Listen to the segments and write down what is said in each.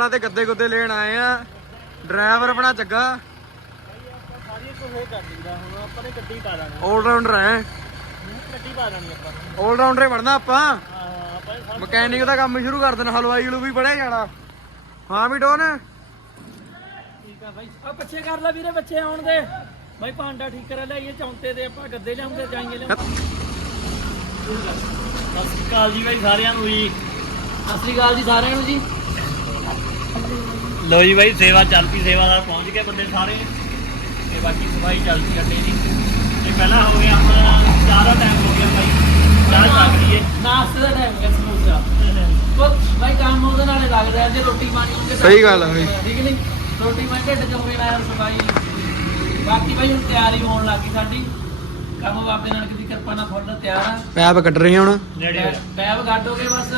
ਵਾਲਾ ਤੇ ਗੱਦੇ ਗੁੱਦੇ ਲੈਣ ਆਏ ਆ। ਡਰਾਈਵਰ ਆਪਣਾ ਚੱਗਾ। ਸਾਰੀ ਕੁਝ ਹੋ। ਕਰ ਦਿੰਦਾ ਹੁਣ ਆਪਾਂ ਨੇ ਗੱਡੀ ਪਾ ਲੈਣੀ 올 ਰਾਉਂਡਰ ਹੈ ਗੱਡੀ ਪਾ ਲੈਣੀ ਆਪਾਂ 올 ਰਾਉਂਡਰ ਹੀ ਬਣਨਾ ਆਪਾਂ। ਹਾਂ ਆਪਾਂ ਨੇ ਸਭ ਮਕੈਨਿਕ ਦਾ ਕੰਮ ਸ਼ੁਰੂ ਕਰ ਦੇਣਾ, ਹਲਵਾਈ ਹਲੂ ਵੀ ਪੜਿਆ ਜਾਣਾ। ਹਾਂ ਵੀ ਡੋਨ। ਠੀਕ ਆ ਬਾਈ। ਆ ਪਿੱਛੇ ਕਰ ਲੈ ਵੀਰੇ ਬੱਚੇ ਆਉਣ ਦੇ। ਬਾਈ ਪਾਂਡਾ ਠੀਕ ਕਰਾ ਲਈਏ ਚੌਂਤੇ ਦੇ ਆਪਾਂ ਗੱਦੇ ਲਿਆਉਂਦੇ, ਜਾਈਏ ਲਿਆ ਸਤਿ ਸ਼੍ਰੀ ਅਕਾਲ ਜੀ ਬਾਈ ਸਾਰਿਆਂ ਨੂੰ ਜੀ। ਸਤਿ ਸ਼੍ਰੀ ਅਕਾਲ ਜੀ ਸਾਰਿਆਂ ਨੂੰ ਜੀ। ਲੋ ਜੀ ਬਾਈ ਸੇਵਾ ਚੱਲ ਪਈ ਸੇਵਾਦਾਰ ਪਹੁੰਚ ਗਏ ਬੰਦੇ ਸਾਰੇ। ਤੇ ਬਾਕੀ ਸਫ਼ਾਈ ਚੱਲਦੀ ਅੱਡੇ ਦੀ ਤੇ ਪਹਿਲਾਂ ਹੋ ਗਿਆ ਆਪਣਾ ਦਾ ਟਾਈਮ ਹੋ ਗਿਆ ਬਾਈ। ਚਾਹ ਚੱਕ ਲਈਏ ਨਾਸਤੇ ਦਾ ਟਾਈਮ ਗਿਆ ਸਮੋਸਾ। ਉਹ ਭਾਈ ਕੰਮ ਉਹਦੇ ਨਾਲੇ ਲੱਗ ਰਿਹਾ ਜੇ ਰੋਟੀ ਪਾਣੀ ਉਹਦੇ ਸਹੀ ਗੱਲ ਆ ਬਈ। ਠੀਕ ਨਹੀਂ ਰੋਟੀ ਪਾਣੀ ਢਿੱਡ ਚ ਨਾ ਸਫ਼ਾਈ। ਬਾਕੀ ਭਾਈ ਹੁਣ ਤਿਆਰੀ ਹੋਣ ਲੱਗੀ ਸਾਡੀ। ਕੰਮ ਬਾਬੇ ਨਾਨਕ ਦੀ ਕਿਰਪਾ ਨਾਲ ਫੁੱਲ ਤਿਆਰ ਆ। ਪੈਪ ਕੱਟ ਰਹੇ ਹੁਣ। ਨੇੜੇ ਪੈਪ ਗਾਡੋਗੇ ਬਸ।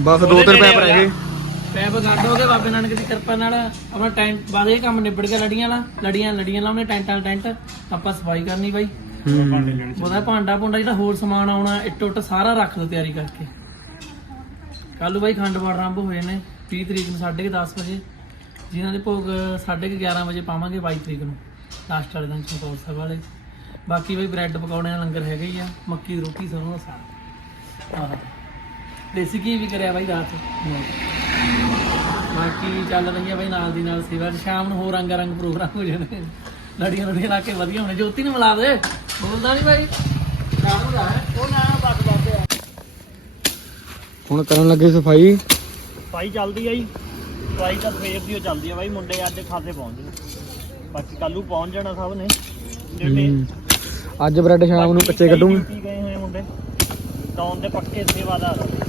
ਬਸ ਦੋ ਤਿੰਨ ਪੈਪ ਰਹਿ ਗਏ। ਪੈਪ ਗਾਡੋਗੇ ਬਾਬੇ ਨਾਨਕ ਦੀ ਕਿਰਪਾ ਨਾਲ। ਆਪਣਾ ਟਾਈਮ ਬਾਅਦ ਇਹ ਕੰਮ ਨਿਬੜ ਗਿਆ ਲੜੀਆਂ ਵਾਲਾ। ਲੜੀਆਂ ਲੜੀਆਂ ਲਾਉਣੇ ਟੈਂਟਾਂ ਵਾਲਾ ਟੈਂਟ। ਆਪਾਂ ਸਫ਼ਾਈ ਕਰਨੀ ਬਾਈ। ਹੂੰ। ਉਹਦਾ ਭਾਂਡਾ ਭੁੰਡਾ ਜਿਹੜਾ ਹੋਰ ਸਮਾਨ ਆਉਣਾ ਇੱਟ ਉੱਟ ਸਾਰਾ ਰੱਖ ਲਓ ਤਿਆਰੀ ਕਰਕੇ। ਕੱਲ ਨੂੰ ਬਾਈ ਖੰਡ ਪਾਠ ਆਰੰਭ ਹੋਏ ਨੇ 30 ਤਰੀਕ ਨੂੰ 10:30 ਵਜੇ। ਜਿਨ੍ਹਾਂ ਦੇ ਭੋਗ 11:30 ਵਜੇ ਪਾਵਾਂਗੇ 22 ਤਰੀਕ ਨੂੰ। ਲਾਸਟ ਵਾਲੇ ਦਿਨ ਚਮਕੌਰ ਸਾਹਿਬ ਵਾਲੇ। ਬਾਕੀ ਬਾਈ ਬ੍ਰੈਡ ਪਕੌੜਿਆਂ ਦਾ ਲੰਗਰ ਹੈਗਾ ਹੀ ਆ। ਮੱਕੀ ਦੀ ਰੋਟੀ ਸਰੋਂ ਦਾ ਸਾਗ। ਆਹ। ਦੇਸੀ ਘੀ ਵੀ ਕਰਿਆ ਬਾਈ ਰਾਤ। ਬਾਕੀ ਚੱਲ ਰਹੀ ਆ ਬਾਈ ਨਾਲ ਦੀ ਨਾਲ ਸੇਵਾ ਸ਼ਾਮ ਨੂੰ ਹੋਰ ਰੰਗਾ ਰੰਗ ਪ੍ਰੋਗਰਾਮ ਹੋ ਜਾਣੇ ਲੜੀਆਂ ਲੜੀਆਂ ਲਾ ਕੇ ਵਧੀਆ ਹੋਣੇ। ਜੋਤੀ ਨੂੰ ਮਿਲਾ ਦੇ। ਬੋਲਦਾ ਨਹੀਂ ਬਾਈ। ਹੁਣ ਕਰਨ ਲੱਗੇ ਸਫ਼ਾਈ? ਸਫ਼ਾਈ ਚੱਲਦੀ ਆ ਜੀ। ਸਫ਼ਾਈ ਤਾਂ ਸਵੇਰ ਦੀ ਓ ਚੱਲਦੀ ਆ ਬਾਈ। ਮੁੰਡੇ ਅੱਜ ਖਾਸੇ ਪਹੁੰਚ ਗਏ। ਬਾਕੀ ਕੱਲ ਨੂੰ ਪਹੁੰਚ ਜਾਣਾ ਸਭ ਨੇ। ਜਿਹੜੇ ਹੂੰ। ਅੱਜ ਬ੍ਰੈਡ ਸ਼ਾਮ ਨੂੰ ਕੱਚੇ ਕੱਢੂਗੇ। ਗਏ ਹੋਏ ਮੁੰਡੇ। ਟਾਊਨ ਦੇ ਪੱਕੇ ਸੇਵਾਦਾਰ ਆ।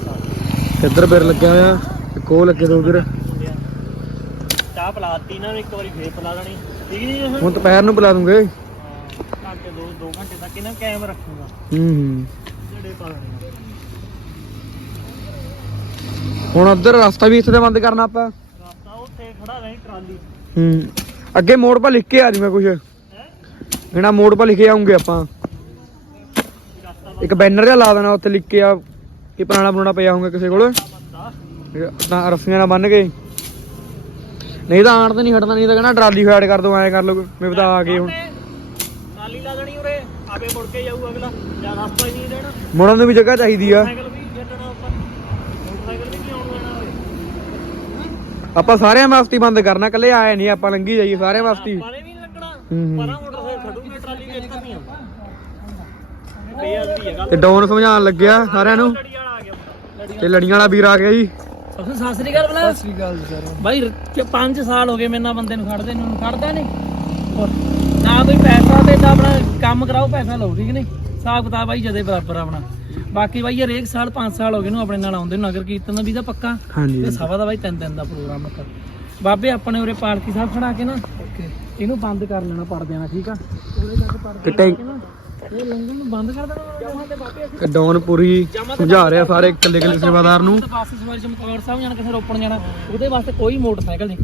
ਇੱਧਰ ਬਿਰ ਲੱਗਿਆ ਹੋਇਆ ਇੱਕ ਉਹ ਲੱਗੇ ਦੋ ਉਧਰ ਮੁੰਡਿਆਂ ਨੇ। ਚਾਹ ਪਲਾਤੀ ਨਾ ਇੱਕ ਵਾਰੀ ਫੇਰ ਪਲਾ ਲੈਣੀ ਠੀਕ ਨਹੀਂ ਇਹ? ਹੁਣ ਦੁਪਹਿਰ ਨੂੰ ਬੁਲਾ ਦੂੰਗੇ। ਘੰਟੇ ਦੋ ਦੋ ਘੰਟੇ ਤੱਕ ਇਹਨਾਂ ਕਾਇਮ ਰੱਖੂਗਾ। ਹੂੰ ਹੂੰ। ਜਿਹੜੇ ਪਾ ਲੈਣੇ ਹੁਣ ਉਧਰ ਰਸਤਾ ਵੀ ਇੱਥੇ ਦਾ ਬੰਦ ਕਰਨਾ ਆਪਾਂ। ਰਸਤਾ ਉੱਥੇ ਖੜਾ ਰਹੀ ਟਰਾਲੀ। ਹੂੰ। ਅੱਗੇ ਮੋੜ ਪਾ ਲਿਖ ਕੇ ਆ ਜੀ ਮੈਂ ਕੁਝ ਹੈ? ਇਹਨਾਂ ਮੋੜ ਪਾ ਲਿਖੇ ਆਉਂਗੇ ਆਪਾਂ। ਇੱਕ ਬੈਨਰ ਜਿਹਾ ਲਾ ਦੇਣਾ ਉੱਥੇ ਲਿਖ ਕੇ ਆ। ਕਿ ਪੁਰਾਣਾ ਪੁਰਾਣਾ ਪਿਆ ਹੋਊਗਾ ਕਿਸੇ ਕੋਲ? ਤਾਂ ਰੱਸੀਆਂ ਨਾਲ ਬੰਨ ਕੇ। ਨਹੀਂ ਤਾਂ ਆਣ ਤੇ ਨਹੀਂ ਹਟਦਾ ਨਹੀਂ ਤਾਂ ਕਹਿੰਦਾ ਟਰਾਲੀ ਫੈਡ ਕਰ ਦੋ ਐਂ ਕਰ ਲੋ ਮੈਂ ਤਾਂ ਆ ਗਏ ਹੁਣ। ਟਰਾਲੀ ਲਾ ਦੇਣੀ ਉਰੇ ਆਪੇ ਮੁੜ ਕੇ ਜਾਊ ਅਗਲਾ। ਜਾਂ ਰਸਤਾ ਹੀ ਨਹੀਂ ਦੇਣਾ। ਮੁੜਨ ਨੂੰ ਵੀ ਜਗ੍ਹਾ ਚਾਹੀਦੀ ਆ। ਆਪਾਂ। ਸਾਰਿਆਂ ਵਾਸਤੇ ਬੰਦ ਕਰਨਾ ਕੱਲੇ ਆਏ ਨਹੀਂ ਆਪਾਂ ਲੰਗੀ ਜਾਈਏ ਸਾਰਿਆਂ ਵਾਸਤੇ। ਪਾਣੀ ਵੀ ਨਹੀਂ ਲੱਗਣਾ ਹੂੰ। ਪਰਾਂ ਮੋਟਰਸਾਈਕਲ ਖੜੂਗੇ ਟਰਾਲੀ ਵਿੱਚ ਤਾਂ ਨਹੀਂ ਆਉਂਦਾ। ਡਾਊਨ ਸਮਝਾਉਣ ਲੱਗਿਆ ਸਾਰਿਆਂ ਨੂੰ। ਤੇ ਲੜੀਆਂ ਵਾਲਾ ਵੀਰ ਆ ਗਿਆ ਜੀ। ਤੋਂ ਸਤਿ ਸ੍ਰੀ ਅਕਾਲ ਬਲਾ। ਸਤਿ ਸ੍ਰੀ ਅਕਾਲ ਸਰ ਬਾਈ 5 ਸਾਲ ਹੋ ਗਏ ਮੇਰੇ ਨਾਲ ਬੰਦੇ ਨੂੰ ਖੜਦੇ ਨੂੰ ਖੜਦਾ ਨਹੀਂ। ਨਾ ਕੋਈ ਪੈਸਾ ਤੇ ਤਾਂ ਆਪਣਾ ਕੰਮ ਕਰਾਓ ਪੈਸਾ ਲਓ ਠੀਕ ਨਹੀਂ? ਹਿਸਾਬ ਕਿਤਾਬ ਬਾਈ ਜਦੇ ਬਰਾਬਰ ਆਪਣਾ। ਬਾਕੀ ਬਾਈ ਹਰੇਕ ਸਾਲ 5 ਸਾਲ ਹੋ ਗਏ ਨੂੰ ਆਪਣੇ ਨਾਲ ਆਉਂਦੇ ਨੂੰ ਨਗਰ ਕੀਰਤਨ ਦਾ ਵੀ ਤਾਂ ਪੱਕਾ। ਹਾਂਜੀ। ਤੇ ਸਭਾ ਦਾ ਬਾਈ ਤਿੰਨ ਦਿਨ ਦਾ ਪ੍ਰੋਗਰਾਮ ਰੱਖਾ। ਬਾਬੇ ਆਪਣੇ ਉਰੇ ਪਾਲਕੀ ਸਾਹਿਬ ਖੜਾ ਕੇ ਨਾ ਇਹਨੂੰ ਬੰਦ ਕਰ ਲੈਣਾ ਪਰਦਿਆਂ ਨਾਲ ਠੀਕ ਆ? ਉਰੇ ਤੱਕ ਪਰਦੇ ਇਹ ਲੰਗਰ ਨੂੰ ਬੰਦ ਕਰ ਦੇਣਾ ਜਮਾਂ ਤੇ ਬਾਬੇ ਅਸੀਂ ਤੇ ਡਾਊਨ ਪੂਰੀ ਸਮਝਾ ਰਿਹਾ ਸਾਰੇ ਇਕੱਲੇ ਇਕੱਲੇ ਸੇਵਾਦਾਰ ਨੂੰ। ਤੇ ਬੱਸ ਸਵਾਰੀ ਚਮਕੌਰ ਸਾਹਿਬ ਜਾਣਾ ਕਿਸੇ ਰੋਪਣ ਜਾਣਾ ਉਹਦੇ ਵਾਸਤੇ ਕੋਈ ਮੋਟਰਸਾਈਕਲ ਨਹੀਂ।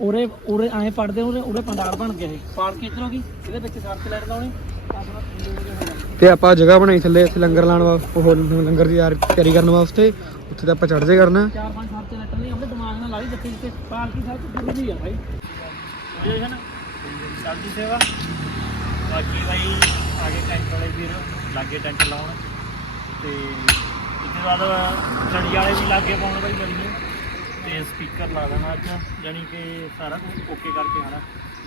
ਉਰੇ ਉਰੇ ਐਂ ਪੜਦੇ ਉਰੇ ਉਰੇ ਪੰਡਾਲ ਬਣ ਗਿਆ ਇਹ। ਪਾਲਕੀ ਇੱਧਰ ਹੋ ਗਈ ਇਹਦੇ ਵਿੱਚ ਸੜਕ ਲਾਈਟ ਲਾਉਣੀ। ਆਪਣਾ ਤੇ ਆਪਾਂ ਜਗ੍ਹਾ ਬਣਾਈ ਥੱਲੇ ਇੱਥੇ ਲੰਗਰ ਲਾਉਣ ਵਾਸਤੇ ਉਹ ਲੰਗਰ ਦੀ ਤਿਆਰ- ਤਿਆਰੀ ਕਰਨ ਵਾਸਤੇ। ਉੱਥੇ ਤਾਂ ਆਪਾਂ ਚੜ੍ਹਦੇ ਕਰਨਾ। ਚਾਰ ਪੰਜ ਖਰਚੇ ਲੱਟਣ ਨਹੀਂ ਆਪਣੇ ਦਿਮਾਗ ਨਾਲ ਲਾਈ ਤੇ ਪਾਲਕੀ ਸਾਹਿਬ ਤੋਂ ਜ਼ਰੂਰੀ ਆ ਭਾਈ। ਹੋਈ ਹੈ ਨਾ। ਚੱਲਦੀ ਸੇਵਾ। ਬਾਕੀ ਬਾਈ ਆਗੇ ਟੈਂਟ ਵਾਲੇ ਵੀਰ ਲਾਗੇ ਟੈਂਟ ਲਾਉਣ। ਤੇ ਇਹਦੇ ਬਾਅਦ ਲੜੀ ਵਾਲੇ ਵੀ ਲਾਗੇ ਪਾਉਣ ਬਾਈ ਲੜੀਏ ਤੇ ਸਪੀਕਰ ਲਾ ਦੇਣਾ ਅੱਜ ਜਾਣੀ ਕਿ ਸਾਰਾ ਕੁਝ ਓਕੇ ਕਰਕੇ ਆਣਾ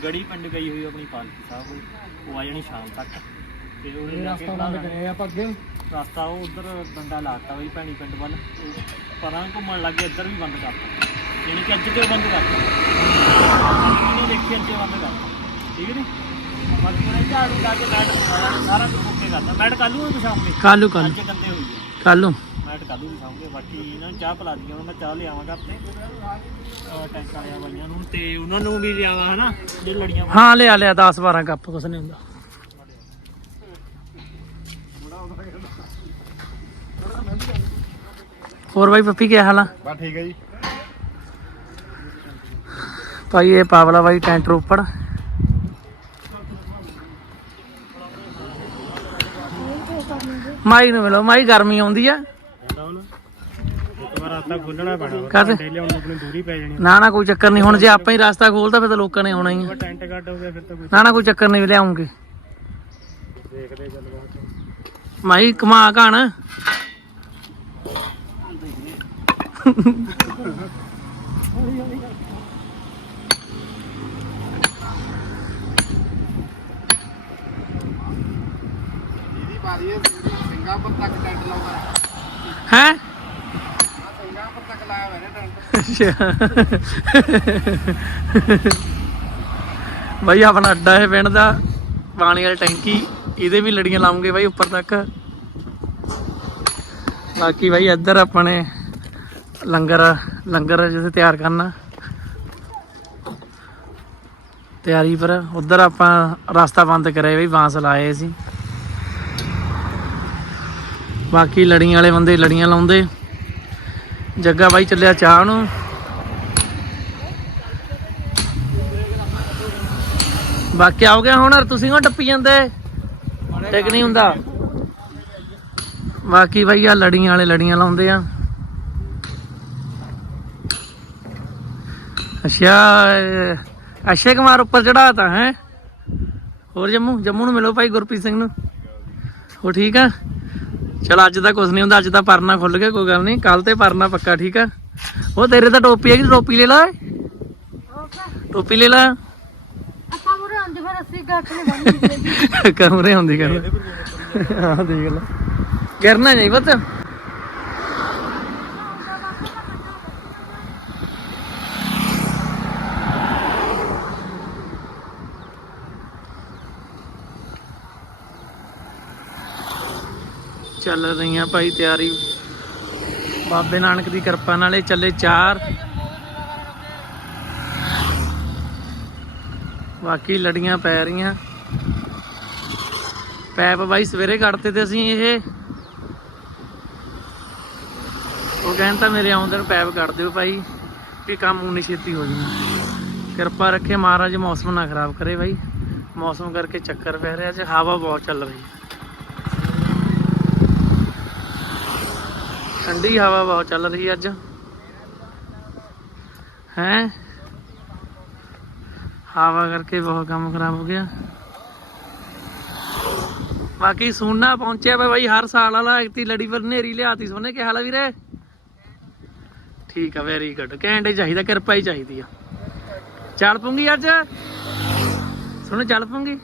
ਗੜੀ ਪਿੰਡ ਗਈ ਹੋਈ ਆਪਣੀ ਪਾਲਕੀ ਸਾਹਿਬ ਉਹ ਆ ਜਾਣੀ ਸ਼ਾਮ ਤੱਕ। ਤੇ ਉਹਨੇ ਜਾ ਕੇ ਲੈਣਾ। ਕਰਿਆ ਆਪਾਂ ਅੱਗੇ। ਰਸਤਾ ਉਹ ਉਧਰ ਡੰਡਾ ਲਾਤਾ ਬਈ ਭੈਣੀ ਪਿੰਡ ਵੱਲ। ਪਰਾਂ ਘੁੰਮਣ ਲੱਗੇ ਇੱਧਰ ਵੀ ਬੰਦ ਕਰਤਾ। ਯਾਨੀ ਕਿ ਅੱਜ ਤੇ ਬੰਦ ਕਰਤਾ। ਇਹਨੇ ਦੇਖੀ ਅੱਜ ਬੰਦ ਕਰਤਾ। ਠੀਕ ਨਹੀਂ ਬਾਕੀ ਉਹਨੇ ਝਾੜੂ ਲਾ ਕੇ ਮੈਟ ਸਾਰਾ ਸਾਰਾ ਕੁਝ ਓਕੇ ਕਰਤਾ ਮੈਟ ਕੱਲੂ ਨੂੰ ਵਿਛਾਉਂਗੇ। ਕੱਲੂ ਅੱਜ ਗੰਦੇ ਹੋਈ ਆ। ਕੱਲੂ ਮੈਟ ਕੱਲੂ ਵਿਛਾਉਂਗੇ। ਬਾਕੀ ਇਹਨਾਂ ਨੂੰ ਚਾਹ ਪਿਲਾ ਦਈਏ। ਹੁਣ ਮੈਂ ਚਾਹ ਲਿਆਵਾਂਗਾ ਆਪਣੇ। ਟੈਂਕ ਵਾਲਿਆਂ ਬਾਈਆਂ ਨੂੰ। ਤੇ ਉਹਨਾਂ ਨੂੰ ਵੀ ਲਿਆਵਾਂ ਹਨਾ? ਜੇ ਲੜੀਆਂ ਹਾਂ ਲਿਆ ਲਿਆ। 10 12 ਕੱਪ ਕੁਛ ਨਹੀਂ ਹੁੰਦਾ। ਹੋਰ ਬਾਈ ਪੱਪੀ ਕੀ ਹਾਲ ਆ? ਬਸ ਠੀਕ ਹੈ ਜੀ। ਭਾਈ ਇਹ ਪਾਵਲਾ ਬਾਈ ਟੈਂਟ ਰੋਪੜ। ਮਾਈ ਨੂੰ ਮਿਲੋ, ਮਾਈ ਗਰਮੀ ਆਉਂਦੀ ਆ। ਰਸਤਾ ਖੋਲਣਾ ਪੈਣਾ ਕਾਹਤੇ? ਡੇਲੇ ਹੁਣ ਆਪਣੀ ਦੂਰੀ ਪੈ ਜਾਣੀ ਨਾ ਨਾ, ਕੋਈ ਚੱਕਰ ਨਹੀਂ, ਹੁਣ ਜੇ ਆਪਾਂ ਹੀ ਰਸਤਾ ਖੋਲਦਾ ਫਿਰ ਤਾਂ ਲੋਕਾਂ ਨੇ ਆਉਣਾ ਹੀ ਆ। ਟੈਂਟ ਕੱਢ ਹੋ ਗਿਆ ਫਿਰ ਤਾਂ ਕੋਈ ਨਾ ਨਾ, ਕੋਈ ਚੱਕਰ ਨਹੀਂ, ਲਿਆਉਂਗੇ। ਦੇਖਦੇ ਚੱਲ ਬਾਅਦ ਚ ਮਾਈ, ਕਮਾ ਕਾਣ ਦੀਦੀ ਬਾਦੀ ਸਿੰਗਾਪੁਰ ਤੱਕ ਟੈਂਟ ਲਾਉਂਦਾ ਹੈ। ਸਿੰਗਾਪੁਰ ਤੱਕ ਲਾਇਆ ਹੋਇਆ ਨੇ ਟੈਂਟ। ਬਾਈ ਆਪਣਾ ਅੱਡਾ ਹੈ ਪਿੰਡ ਦਾ ਪਾਣੀ ਵਾਲੀ ਟੈਂਕੀ। ਇਹਦੇ ਵੀ ਲੜੀਆਂ ਲਾਉਂਗੇ ਬਾਈ ਉੱਪਰ ਤੱਕ। ਬਾਕੀ ਬਾਈ ਇੱਧਰ ਆਪਣੇ ਲੰਗਰ ਲੰਗਰ ਜਿੱਥੇ ਤਿਆਰ ਕਰਨਾ। ਤਿਆਰੀ ਪਰ ਉਧਰ ਆਪਾਂ ਰਸਤਾ ਬੰਦ ਕਰਿਆ ਬਈ ਬਾਂਸ ਲਾਏ ਸੀ। ਬਾਕੀ ਲੜੀਆਂ ਵਾਲੇ ਬੰਦੇ ਲੜੀਆਂ ਲਾਉਂਦੇ। ਜੱਗਾ ਬਾਈ ਚੱਲਿਆ ਚਾਹ ਨੂੰ। ਬਾਕੀ ਆਓ ਗਿਆ ਹੁਣ, ਤੁਸੀਂ ਕੋ ਟੱਪੀ ਜਾਂਦੇ। ਟਿਕ ਨਹੀਂ ਹੁੰਦਾ। ਬਾਕੀ ਬਾਈ ਆ ਲੜੀਆਂ ਵਾਲੇ ਲੜੀਆਂ ਲਾਉਂਦੇ ਆ। ਅੱਛਾ ਇਹ ਅਸ਼ੇ ਕੁਮਾਰ ਉੱਪਰ ਚੜਾਤਾ ਹੈ? ਹੋਰ ਜੰਮੂ? ਜੰਮੂ ਨੂੰ ਮਿਲੋ ਭਾਈ ਗੁਰਪ੍ਰੀਤ ਸਿੰਘ ਨੂੰ। ਹੋ ਠੀਕ ਆ? ਚਲ ਅੱਜ ਤਾਂ ਕੁਝ ਨਹੀਂ ਹੁੰਦਾ ਅੱਜ ਤਾਂ ਪਰਨਾ ਖੁੱਲ ਗਿਆ ਕੋਈ ਗੱਲ ਨਹੀਂ। ਕੱਲ ਤੇ ਪਰਨਾ ਪੱਕਾ ਠੀਕ ਆ? ਉਹ ਤੇਰੇ ਤਾਂ ਟੋਪੀ ਹੈਗੀ ਟੋਪੀ ਲੈ ਲਾ ਟੋਪੀ ਲੈ ਲਾ। ਕਮਰੇ ਹੁੰਦੀ ਕਰ ਆਹ ਦੇਖ ਲੈ। ਕਰਨਾ ਨਹੀਂ ਪਤਾ। ਚੱਲ ਰਹੀਆਂ ਭਾਈ ਤਿਆਰੀ। ਬਾਬੇ ਨਾਨਕ ਦੀ ਕਿਰਪਾ ਨਾਲੇ ਚੱਲੇ ਚਾਰ। ਬਾਕੀ ਲੜੀਆਂ ਪੈ ਰਹੀਆਂ। ਪੈਪ ਬਾਈ ਸਵੇਰੇ ਕੱਢਤੇ ਤੇ ਅਸੀਂ ਇਹ। ਉਹ ਕਹਿੰਦਾ ਮੇਰੇ ਆਉਂਦੇ ਨੂੰ ਪੈਪ ਕੱਢ ਦਿਓ ਭਾਈ ਕਿ ਕੰਮ ਉਨੀ ਛੇਤੀ ਹੋ ਜਾਣਾ ਕਿਰਪਾ ਰੱਖੇ ਮਹਾਰਾਜ, ਮੌਸਮ ਨਾ ਖਰਾਬ ਕਰੇ ਭਾਈ। ਮੌਸਮ ਕਰਕੇ ਚੱਕਰ ਪੈ ਰਿਹਾ ਤੇ ਹਵਾ ਬਹੁਤ ਚੱਲ ਰਹੀ। ਠੰਡੀ ਹਵਾ ਬਹੁਤ ਚੱਲ ਰਹੀ ਅੱਜ। ਹੈ? ਹਵਾ ਕਰਕੇ ਬਹੁਤ ਕੰਮ ਖਰਾਬ ਹੋ ਗਿਆ। ਬਾਕੀ ਸੋਨਾ ਪਹੁੰਚਿਆ ਵਾ ਬਾਈ ਹਰ ਸਾਲ ਵਾਲਾ ਇਕਤੀ ਲੜੀ ਪਰ ਨੇਰੀ ਲਿਆਤੀ ਸੋਨੇ ਕੀ ਹਾਲ ਆ ਵੀਰੇ। ਠੀਕ ਆ ਵੈਰੀ ਗੁੱਡ ਕੈਂਡੇ ਚਾਹੀਦਾ ਕਿਰਪਾ ਹੀ ਚਾਹੀਦੀ ਆ। ਚੱਲ ਪੂੰਗੀ ਅੱਜ? ਸੋਨੇ ਚੱਲ ਪੂੰਗੀ?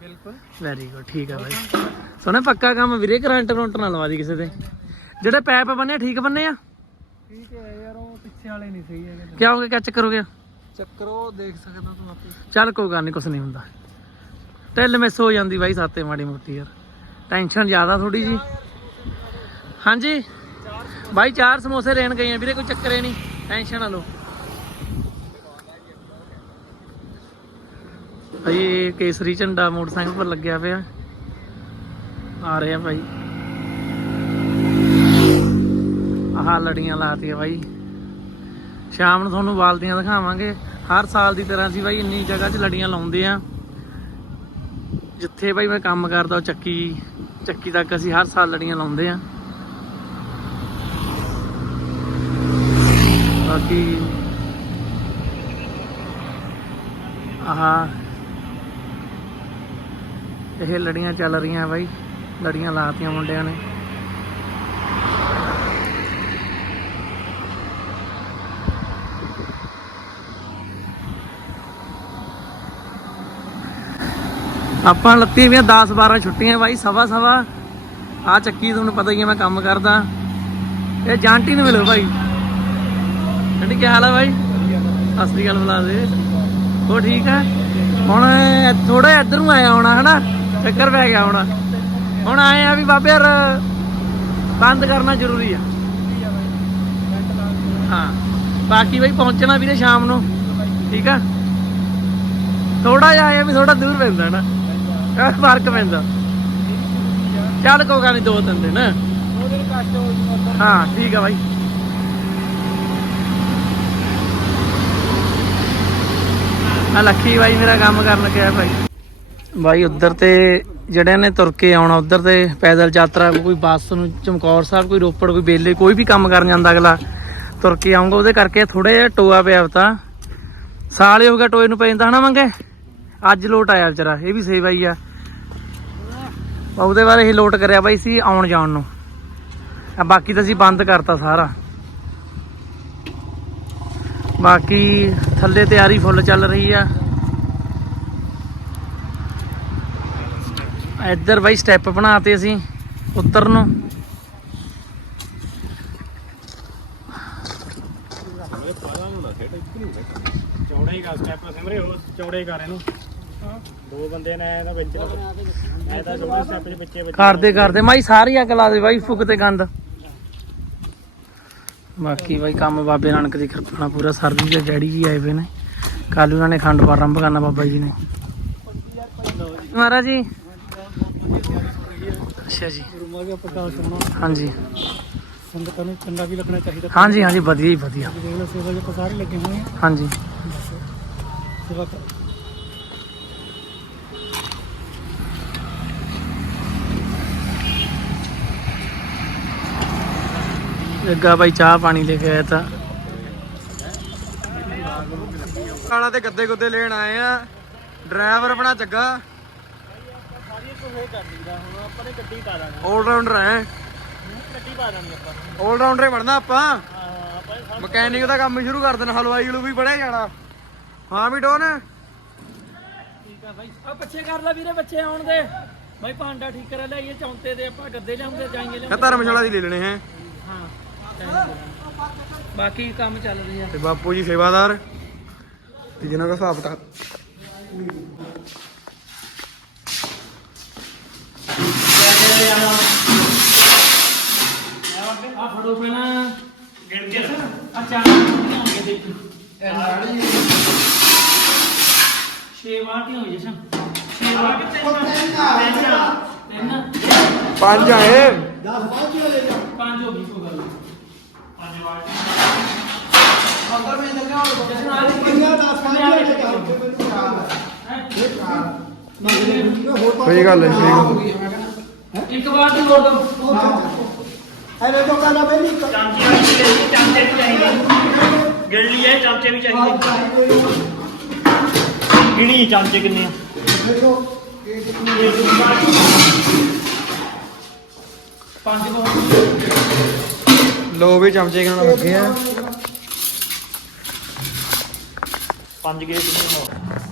ਬਿਲਕੁਲ। ਵੈਰੀ ਗੁੱਡ ਠੀਕ ਆ ਬਾਈ। ਸੋਨੇ ਪੱਕਾ ਕੰਮ ਵੀਰੇ ਕਰੰਟ ਕਰੰਟ ਨਾ ਲਵਾ ਦੀ ਕਿਸੇ ਤੇ। ਜਿਹੜੇ ਪੈਪ ਬੰਨੇ ਠੀਕ ਬੰਨੇ ਆ? ਠੀਕ ਹੈ ਯਾਰ ਉਹ ਪਿੱਛੇ ਵਾਲੇ ਨਹੀਂ ਸਹੀ ਹੈਗੇ। ਕਿਆ ਹੋ ਗਿਆ ਕਿਆ ਚੱਕਰ ਹੋ ਗਿਆ? ਚੱਕਰ ਉਹ ਦੇਖ ਸਕਦਾ ਤੂੰ ਆਪੇ। ਚੱਲ ਕੋਈ ਗੱਲ ਨਹੀਂ ਕੁਛ ਨਹੀਂ ਹੁੰਦਾ। ਢਿੱਲ ਮਿਸ ਹੋ ਜਾਂਦੀ ਬਾਈ ਸਾਤੇ ਮਾੜੀ ਮੋਟੀ ਯਾਰ। ਟੈਨਸ਼ਨ ਜ਼ਿਆਦਾ ਥੋੜੀ ਜੀ। ਹਾਂਜੀ? ਬਾਈ ਚਾਰ ਸਮੋਸੇ ਲੈਣ ਗਏ ਆ। ਵੀਰੇ ਕੋਈ ਚੱਕਰ ਹੀ ਨਹੀਂ ਟੈਨਸ਼ਨ ਨਾ ਲਓ। ਭਾਈ ਇਹ ਕੇਸਰੀ ਝੰਡਾ ਮੋਟਰਸਾਈਕਲ ਪਰ ਲੱਗਿਆ ਪਿਆ। ਆ ਰਹੇ ਭਾਈ ਆਹ ਲੜੀਆਂ ਲਾਤੀਆਂ ਬਾਈ। ਸ਼ਾਮ ਨੂੰ ਤੁਹਾਨੂੰ ਬਾਲਦੀਆਂ ਦਿਖਾਵਾਂਗੇ। ਹਰ ਸਾਲ ਦੀ ਤਰ੍ਹਾਂ ਅਸੀਂ ਬਾਈ ਇੰਨੀ ਜਗ੍ਹਾ 'ਚ ਲੜੀਆਂ ਲਾਉਂਦੇ ਆ ਜਿੱਥੇ ਬਾਈ ਮੈਂ ਕੰਮ ਕਰਦਾ, ਉਹ ਚੱਕੀ ਚੱਕੀ ਤੱਕ ਅਸੀਂ ਹਰ ਸਾਲ ਲੜੀਆਂ ਲਾਉਂਦੇ ਆ ਬਾਕੀ ਆਹ ਇਹ ਲੜੀਆਂ ਚੱਲ ਰਹੀਆਂ ਬਾਈ। ਲੜੀਆਂ ਲਾਤੀਆਂ ਮੁੰਡਿਆਂ ਨੇ। ਆਪਾਂ ਲੱਤੀ ਵੀਆਂ 10 12 ਛੁੱਟੀਆਂ ਬਾਈ, ਸਵਾ ਸਵਾ। ਆ ਚੱਕੀ ਤੁਹਾਨੂੰ ਪਤਾ ਹੀ ਹੈ ਮੈਂ ਕੰਮ ਕਰਦਾ। ਇਹ ਜਾਂਟੀ ਨੂੰ ਮਿਲੋ ਭਾਈ ਕਹਿੰਦੀ ਕੀ ਹਾਲ ਹੈ ਭਾਈ ਸਤਿ ਸ੍ਰੀ ਬੁਲਾ ਦੇ। ਉਹ ਠੀਕ ਹੈ ਹੁਣ ਥੋੜਾ ਇੱਧਰ ਨੂੰ ਆਇਆ ਹੋਣਾ, ਹਨਾ? ਚੱਕਰ ਪੈ ਗਿਆ ਹੋਣਾ। ਹੁਣ ਆਏ ਆ ਵੀ ਬਾਬੇ ਯਾਰ, ਬੰਦ ਕਰਨਾ ਜ਼ਰੂਰੀ ਆ। ਹਾਂ। ਬਾਕੀ ਬਈ ਪਹੁੰਚਣਾ ਵੀ ਨੇ ਸ਼ਾਮ ਨੂੰ। ਠੀਕ ਆ? ਥੋੜਾ ਜਿਹਾ ਆਇਆ ਵੀ ਥੋੜਾ ਦੂਰ ਪੈਂਦਾ ਨਾ ਇਹ ਫ਼ਰਕ ਪੈਂਦਾ। ਚੱਲ ਕੋਈ ਗੱਲ ਨਹੀਂ ਦੋ ਤਿੰਨ ਦਿਨ। ਉਹਦੇ ਕੱਟ ਹੋ ਜੂਗਾ ਹਾਂ ਠੀਕ ਆ ਬਾਈ। ਆ ਲੱਖੀ ਬਾਈ ਮੇਰਾ ਕੰਮ ਕਰਨ ਲੱਗਿਆ ਭਾਈ। ਬਾਈ, ਉੱਧਰ ਤੇ ਜਿਹੜਿਆਂ ਨੇ ਤੁਰ ਕੇ ਆਉਣਾ, ਉੱਧਰ ਤੇ ਪੈਦਲ ਯਾਤਰਾ, ਕੋਈ ਬੱਸ ਨੂੰ, ਚਮਕੌਰ ਸਾਹਿਬ, ਕੋਈ ਰੋਪੜ, ਕੋਈ ਬੇਲੇ, ਕੋਈ ਵੀ ਕੰਮ ਕਰਨ ਜਾਂਦਾ ਅਗਲਾ, ਤੁਰ ਕੇ ਆਉਂਗਾ ਉਹਦੇ ਕਰਕੇ ਥੋੜਾ ਜਿਹਾ ਟੋਆ ਪਿਆ ਤਾਂ। ਸਾਲ ਹੀ ਹੋ ਗਿਆ ਟੋਏ ਨੂੰ ਪੈ ਜਾਂਦਾ ਹਨਾ ਮੰਗੇ? ਅੱਜ ਲੋਟ ਆਇਆ ਵਿਚਾਰਾ, ਇਹ ਵੀ ਸੇਵਾ ਹੀ ਆ। ਉਹਦੇ ਬਾਰੇ ਹੀ ਲੋਟ ਕਰਿਆ ਬਾਈ ਸੀ ਆਉਣ ਜਾਣ ਨੂੰ। ਆ ਬਾਕੀ ਤਾਂ ਅਸੀਂ ਬੰਦ ਕਰਤਾ ਸਾਰਾ। ਬਾਕੀ ਥੱਲੇ ਤਿਆਰੀ ਫੁੱਲ ਚੱਲ ਰਹੀ ਆ। ਇੱਧਰ ਬਾਈ ਸਟੈਪ ਬਣਾਤੇ ਅਸੀਂ ਉੱਤਰ ਨੂੰ ਚੌੜੇ ਹੀ ਕਰ ਸਟੈਪ ਸਿਮਰੇ ਉਹ ਚੌੜੇ ਕਰ ਇਹਨੂੰ। ਦੋ ਬੰਦੇ ਨੇ ਇਹਦਾ ਵਿੱਚ ਮੈਂ ਤਾਂ ਛੋਟੇ ਸਟੈਪ 'ਚ ਬੱਚੇ ਬੱਚੇ ਕਰਦੇ ਕਰਦੇ। ਮਾਈ ਸਾਰੀ ਅੱਗ ਲਾ ਦੇ ਬਾਈ ਫੁੱਕ ਤੇ ਗੰਦ। ਬਾਕੀ ਬਾਈ ਕੰਮ ਬਾਬੇ ਨਾਨਕ ਦੀ ਕਿਰਪਾ ਨਾਲ ਪੂਰਾ ਸਰਦੀ ਦੇ ਡੈਡੀ ਜੀ ਆਏ ਹੋਏ ਨੇ। ਕੱਲ ਉਹਨਾਂ ਨੇ ਖੰਡ ਪਾਠ ਆਰੰਭ ਕਰਨਾ ਬਾਬਾ ਜੀ ਨੇ। ਮਹਾਰਾਜ ਜੀ। ਅੱਛਾ ਜੀ। ਗੁਰੂਆਂ ਦਾ ਪ੍ਰਕਾਸ਼ ਹੋਣਾ ਹਾਂਜੀ। ਸੰਗਤਾਂ ਨੂੰ ਚੰਗਾ ਵੀ ਲੱਗਣਾ ਚਾਹੀਦਾ ਹਾਂਜੀ ਹਾਂਜੀ ਵਧੀਆ ਹੀ ਵਧੀਆ। ਦੇਖ ਲਓ ਸੇਵਾ ਦੇ ਸਾਰੇ ਲੱਗੇ ਹੋਏ ਆ। ਹਾਂਜੀ। ਸੇਵਾ ਕਰ ਲੱਗਾ ਬਾਈ ਚਾਹ ਪਾਣੀ ਲੈ ਕੇ ਆਇਆ ਤਾਂ। ਕਾਲਾ ਤੇ ਗੱਦੇ ਗੁੱਦੇ ਲੈਣ ਆਏ ਆ। ਡਰਾਈਵਰ ਆਪਣਾ ਜੱਗਾ ਸਾਰੀ ਕੋਹੇ ਕਰ ਲਈਦਾ ਹੁਣ ਆਪਾਂ ਨੇ ਗੱਡੀ ਪਾ ਦੇਣੀ 올 ਰਾਉਂਡਰ ਹੈ ਗੱਡੀ ਪਾ ਦੇਣੀ ਆਪਾਂ 올 ਰਾਉਂਡਰ ਹੀ ਬਣਨਾ ਆਪਾਂ। ਹਾਂ ਆਪਾਂ ਇਹ ਸਭ ਮਕੈਨਿਕ ਦਾ ਕੰਮ ਸ਼ੁਰੂ ਕਰ ਦੇਣਾ ਹਲਵਾਈ ਹਲੂ ਵੀ ਬੜਿਆ ਜਾਣਾ। ਹਾਂ ਵੀ ਡੋਨ। ਠੀਕ ਆ ਬਾਈ। ਆ ਬੱਚੇ ਕਰ ਲੈ ਵੀਰੇ ਬੱਚੇ ਆਉਣ ਦੇ। ਬਾਈ ਭਾਂਡਾ ਠੀਕ ਕਰਾ ਲਿਆਈਏ ਚੌਂਤੇ ਦੇ ਆਪਾਂ ਗੱਦੇ ਲਿਆਉਂਦੇ ਜਾਈਏ ਇਹ ਧਰਮਸ਼ਾਲਾ ਦੀ ਲੈ ਲੈਣੇ ਹੈ। ਹਾਂ। ਬਾਕੀ ਕੰਮ ਚੱਲ ਰਿਹਾ ਤੇ ਬਾਪੂ ਜੀ ਸੇਵਾਦਾਰ ਤੇ ਜਿਹਨਾਂ ਦਾ ਹਿਸਾਬ ਤਾਂ ਆ ਫੜੋ ਪਹਿਲਾਂ ਗਿਣ ਕੇ ਆ ਚਾਰ ਬਾਟੀਆਂ ਹੋਣਗੇ ਦੇਖੀ ਛੇ ਬਾਟੀਆਂ ਹੋਈ ਜਸ਼ਨ ਛੇ ਬਾਟੀਆਂ ਤਿੰਨ ਪੰਜ ਆਏ ਪੰਜ ਹੋ ਗਈ ਕੋ ਗੱਲ ਪੰਜ ਬਾਟੀਆਂ ਅੰਦਰ ਮੈਂ ਲੱਗਿਆ ਹੋਇਆ ਜਸ਼ਨ ਆ ਕਿੰਨਾ 10 ਸਹੀ ਗੱਲ ਹੈ। ਸਹੀ ਗੱਲ ਇੱਕ ਵਾਰ ਦੀ ਹੋਰ ਦੋ ਚਾਂਚੇ ਵਾਲੀ ਚਾਹੀਦੀ ਚਾਂਚੇ ਵੀ ਚਾਹੀਦੇ। ਗਿਣ ਲਈਏ ਚਾਂਚੇ ਵੀ ਚਾਹੀਦੇ। ਗਿਣੀ ਚਾਂਚੇ ਕਿੰਨੇ ਆ? ਪੰਜ ਕੋ ਲੋ ਵੀ ਚਮਚੇ ਨਾਲ ਲੱਗੇ ਆ। ਪੰਜ ਗਏ ਕਿੰਨੇ ਹੋ?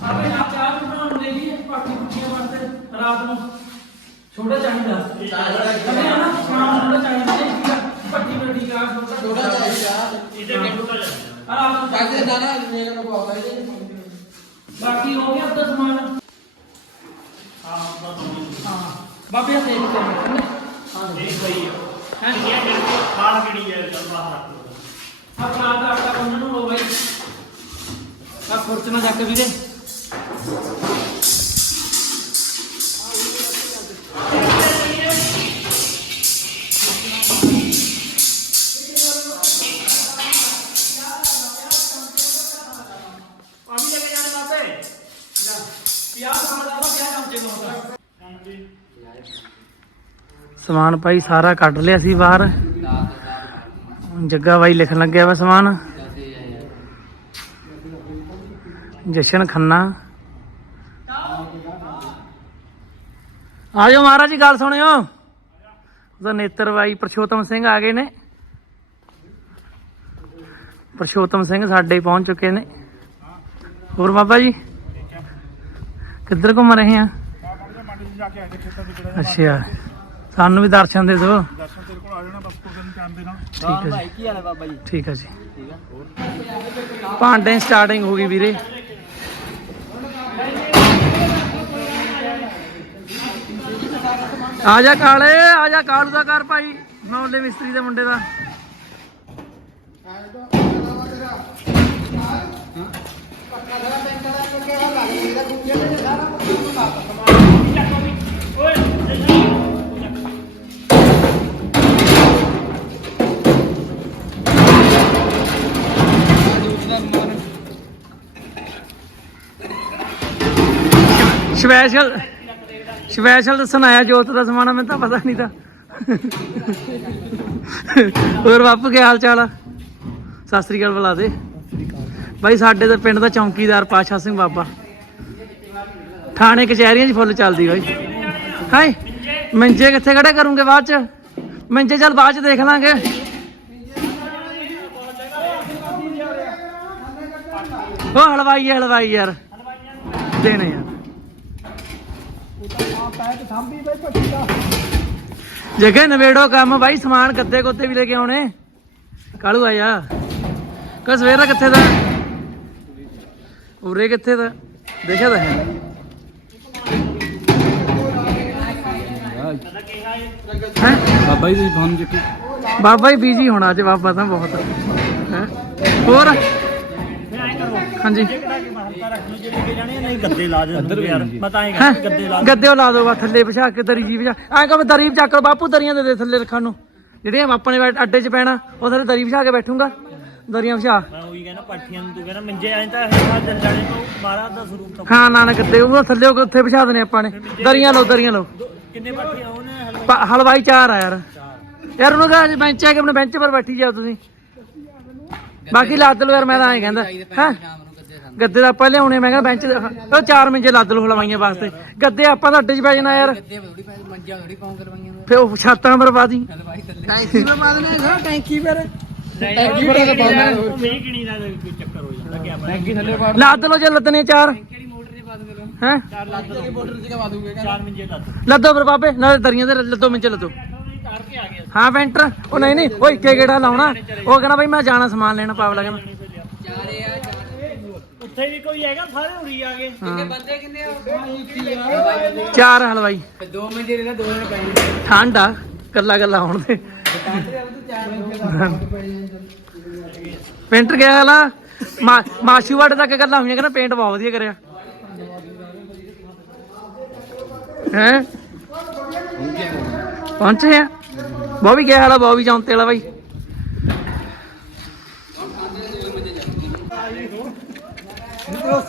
ਆਪਣੇ ਆਪ ਚਾਹ ਵੀ ਬਣਾਉਣ ਦੇ ਲਈ ਪਾਠੀ ਪੁੱਠੀਆਂ ਵਾਸਤੇ ਰਾਤ ਨੂੰ। ਛੋਟਾ ਚਾਹੀਦਾ। ਚਾਹੀਦਾ। ਨਾ ਸ਼ਾਮ ਨੂੰ ਥੋੜਾ ਚਾਹੀਦਾ ਠੀਕ ਆ ਪੱਟੀ ਮੇਂ ਠੀਕ ਆ ਛੋਟਾ ਚਾਹੀਦਾ। ਇਹਦੇ ਵਿੱਚ ਛੋਟਾ ਜਿਹਾ ਆ ਰਾਤ ਨੂੰ ਚਾਹੀਦਾ ਨਾ ਨਾ ਮੇਰੇ ਨੂੰ ਪਾਉਂਦਾ ਬਾਕੀ ਹੋ ਗਿਆ ਅੱਧਾ ਸਮਾਨ। ਹਾਂ ਬਸ। ਹਾਂ ਬਾਬੇ ਆ ਦੇਖ ਕੇ। ਆਏ। ਇਹ ਸਹੀ ਆ। ਹੈਂ? ਇਹ ਗਿਣ ਕੇ ਖਾਣ ਹੈ ਚੱਲ ਬਾਹਰ ਰੱਖ ਲਓ ਆ ਪਰਾਤ ਦਾ ਆਟਾ ਉਹਨਾਂ ਨੂੰ ਲੋ ਬਾਈ ਆ ਖੁਰਚ ਨਾ ਜਾ ਕੇ ਵੀਰੇ ਸਮਾਨ ਭਾਈ ਸਾਰਾ ਕੱਢ ਲਿਆ ਸੀ ਬਾਹਰ। ਜੱਗਾ ਬਾਈ ਲਿਖਣ ਲੱਗਿਆ ਵਾ ਸਮਾਨ। ਜਸ਼ਨ ਖੰਨਾ। ਆ ਜਾਓ ਮਹਾਰਾਜ ਜੀ ਗੱਲ ਸੁਣਿਓ। ਉਹਦਾ ਨੇਤਰ ਬਾਈ ਪ੍ਰਸ਼ੋਤਮ ਸਿੰਘ ਆ ਗਏ ਨੇ। ਪ੍ਰਸ਼ੋਤਮ ਸਿੰਘ ਸਾਡੇ ਪਹੁੰਚ ਚੁੱਕੇ ਨੇ। ਹੋਰ ਬਾਬਾ ਜੀ ਕਿੱਧਰ ਘੁੰਮ ਰਹੇ ਆ? ਅੱਛਾ। ਸਾਨੂੰ ਵੀ ਦਰਸ਼ਨ ਦੇ ਦਿਓ। ਦਰਸ਼ਨ ਤੇਰੇ ਕੋਲ ਆ ਜਾਣਾ ਬਸ ਕੋਈ ਦਿਨ ਟਾਈਮ ਦੇਣਾ ਠੀਕ ਹੈ ਜੀ। ਕੀ ਹਾਲ ਹੈ ਬਾਬਾ ਜੀ? ਠੀਕ ਹੈ ਜੀ। ਠੀਕ ਹੈ ਭਾਂਡੇ ਸਟਾਰਟਿੰਗ ਹੋ ਗਈ ਵੀਰੇ। ਆ ਜਾ ਕਾਲੇ ਆ ਜਾ ਕਾਲੂ ਦਾ ਘਰ ਭਾਈ ਮੌਲੇ ਮਿਸਤਰੀ ਦੇ ਮੁੰਡੇ ਦਾ। ਸਪੈਸ਼ਲ ਸਪੈਸ਼ਲ ਦੱਸਣ ਆਇਆ ਜੋਤ ਦਾ ਸਮਾਨ, ਮੈਨੂੰ ਤਾਂ ਪਤਾ ਨਹੀਂ ਤਾਂ। ਹੋਰ ਬਾਪੂ, ਕੀ ਹਾਲ ਚਾਲ ਆ? ਸਤਿ ਸ੍ਰੀ ਅਕਾਲ ਬੁਲਾ ਦੇ। ਬਾਈ, ਸਾਡੇ ਤਾਂ ਪਿੰਡ ਦਾ ਚੌਂਕੀਦਾਰ ਪਾਸ਼ਾ ਸਿੰਘ ਬਾਬਾ। ਥਾਣੇ, ਕਚਹਿਰੀਆਂ 'ਚ ਫੁੱਲ ਚੱਲਦੀ ਬਾਈ। ਹਾਏ, ਮੰਜੇ ਕਿੱਥੇ ਖੜੇ ਕਰੂੰਗੇ ਬਾਅਦ 'ਚ? ਮੰਜੇ ਚੱਲ ਬਾਅਦ 'ਚ ਦੇਖ ਲਾਂਗੇ। ਉਹ ਹਲਵਾਈ ਹੈ, ਹਲਵਾਈ ਯਾਰ। ਦੇਣੇ ਯਾਰ ਜਗੇ ਨਵੇੜੋ ਕੰਮ ਬਾਈ ਸਮਾਨ ਗੱਦੇ ਗੋਤੇ ਵੀ ਲੈ ਕੇ ਆਉਣੇ। ਕਾਲੂ ਆਇਆ। ਕਹ ਸਵੇਰਾ ਕਿੱਥੇ ਦਾ? ਉਰੇ ਕਿੱਥੇ ਦਾ? ਦੇਖਿਆ ਤਾਂ ਹੈ। ਹੈਂ? ਬਾਬਾ ਜੀ ਤੁਸੀਂ ਫੋਨ ਚੁੱਕੀ। ਬਾਬਾ ਹੀ ਬੀਜੀ ਹੋਣਾ ਅੱਜ ਬਾਬਾ ਤਾਂ ਬਹੁਤ। ਹੈ? ਹੋਰ? ਹਾਂਜੀ। ਜਿਹੜਾ ਕਿ ਮਹੰਤਾ ਰੱਖ ਲਓ ਜਿਹੜੇ ਕਿ ਜਾਣੇ ਨਹੀਂ ਗੱਦੇ ਲਾ ਦੇ ਯਾਰ। ਮੈਂ ਤਾਂ ਐਂ ਹੈਂ? ਕਹਿੰਦਾ ਗੱਦੇ ਲਾ ਗੱਦੇ ਉਹ ਲਾ ਦੋ ਵਾ ਥੱਲੇ ਵਿਛਾ ਕੇ ਦਰੀ ਜੀ ਵਿਛਾ। ਐਂ ਕਹੋ ਦਰੀ ਚੱਕ ਲਓ ਬਾਪੂ ਦਰੀਆਂ ਦੇ ਦੇ ਥੱਲੇ ਰੱਖਣ ਨੂੰ। ਜਿਹੜੀਆਂ ਆਪਣੇ ਅੱਡੇ 'ਚ ਪੈਣਾ ਉਹ ਥੱਲੇ ਦਰੀ ਵਿਛਾ ਕੇ ਬੈਠੂੰਗਾ। ਦਰੀਆਂ ਵਿਛਾ। ਮੈਂ ਉਹੀ ਕਹਿੰਦਾ ਪਾਠੀਆਂ ਨੂੰ ਤੂੰ ਕਹਿੰਦਾ ਮੰਜੇ ਐਂ ਤਾਂ ਹਰ ਜਨ ਜਾਣੇ ਤੋਂ ਮਹਾਰਾਜ ਦਾ ਸਰੂਪ ਤਾਂ ਹਾਂ ਨਾ ਨਾ ਗੱਦੇ ਉਹ ਥੱਲੇ ਉਹ ਉੱਥੇ ਵਿਛਾ ਦੇਣੇ ਆਪਾਂ ਨੇ। ਦਰੀਆਂ ਲਓ ਦਰੀਆਂ ਲਓ। ਕਿੰਨੇ ਪਾਠੀਆਂ ਉਹਨੇ ਹਲਵਾਈ ਚਾਰ ਆ ਯਾਰ। ਯਾਰ ਉਹਨੂੰ ਕਹਾਂ ਬੈਂਚ ਆ ਕੇ ਆਪਣੇ ਬੈਂਚ ਪਰ ਬੈਠੀ ਜਾਓ ਤੁਸੀਂ। ਬਾਕੀ ਲੱਦ ਲਓ ਯਾਰ ਮੈਂ ਤਾਂ ਐਂ ਕਹਿੰਦਾ ਹੈ? ਗੱਦੇ ਦਾ ਆਪਾਂ ਲਿਆਉਣੇ ਮੈਂ ਕਹਿੰਦਾ ਬੈਂਚ ਦੇ- ਉਹ ਚਾਰ ਮੰਜੇ ਲੱਦ ਲਓ ਹਲਵਾਈਆਂ ਵਾਸਤੇ। ਗੱਦੇ ਆਪਾਂ ਤਾਂ ਅੱਡੇ 'ਚ ਪੈ ਜਾਣਾ ਯਾਰ। ਫੇ ਉਹ ਛਾਤਾਂ ਪਰ ਪਾ ਦੀ ਟੈਂਕੀ ਮੈਂ ਪਾ ਦੇਣਾ ਹੈ ਟੈਂਕੀ ਪਰ ਟੈਂਕੀ ਪਰ ਉਹ ਮੇਰੀ ਕਿਣੀ ਦਾ ਕੋਈ ਚੱਕਰ ਹੋ ਜਾਂਦਾ ਕਿ ਆਪਾਂ ਟੈਂਕੀ ਥੱਲੇ ਪਾ ਲੱਦ ਲਓ ਜੇ ਲੱਦਣੇ ਚਾਰ। ਹੈ? ਚਾਰ ਲੱਦ ਲਓ। ਚਾਰ ਮੰਜੇ ਲੱਦ ਲੱਦੋ ਫਿਰ ਬਾਬੇ ਨਾਲੇ ਦਰੀਆਂ ਦੇ ਲੱਦੋ ਮੰਜੇ ਲੱਦੋ। ਕੇ ਹਾਂ ਵੈਂਟਰ ਉਹ ਨਹੀਂ ਨਹੀਂ ਉਹ ਇੱਕੇ ਗੇੜਾ ਲਾਉਣਾ। ਉਹ ਕਹਿੰਦਾ ਬਈ ਮੈਂ ਜਾਣਾ ਸਮਾਨ ਲੈਣ ਪਾਵਲਾ ਕਹਿੰਦਾ। ਉੱਥੇ ਵੀ ਕੋਈ ਹੈਗਾ ਸਾਰੇ ਉਰੀ ਆ ਗਏ। ਚਾਰ ਹਲਵਾਈ। ਦੋ ਮਿੰਟ ਦੇ ਦੋ ਦਿਨ ਪੈਣੇ ਠੰਡ ਆ ਕੱਲਾ ਕੱਲਾ ਆਉਣ ਦੇ। ਪੇਂਟਰ ਗਿਆ ਹਲਾ ਮਾਸ਼ੂਵਾੜੇ ਤੱਕ ਗੱਲਾਂ ਹੋਈਆਂ ਕਹਿੰਦਾ ਪੇਂਟ ਬਹੁਤ ਵਧੀਆ ਕਰਿਆ। ਹੈ? ਪਹੁੰਚੇ ਆ। ਵੀ ਗਿਆ ਹਲਾ ਵੀ ਚੌਂਤੇ ਵਾਲਾ ਬਾਈ।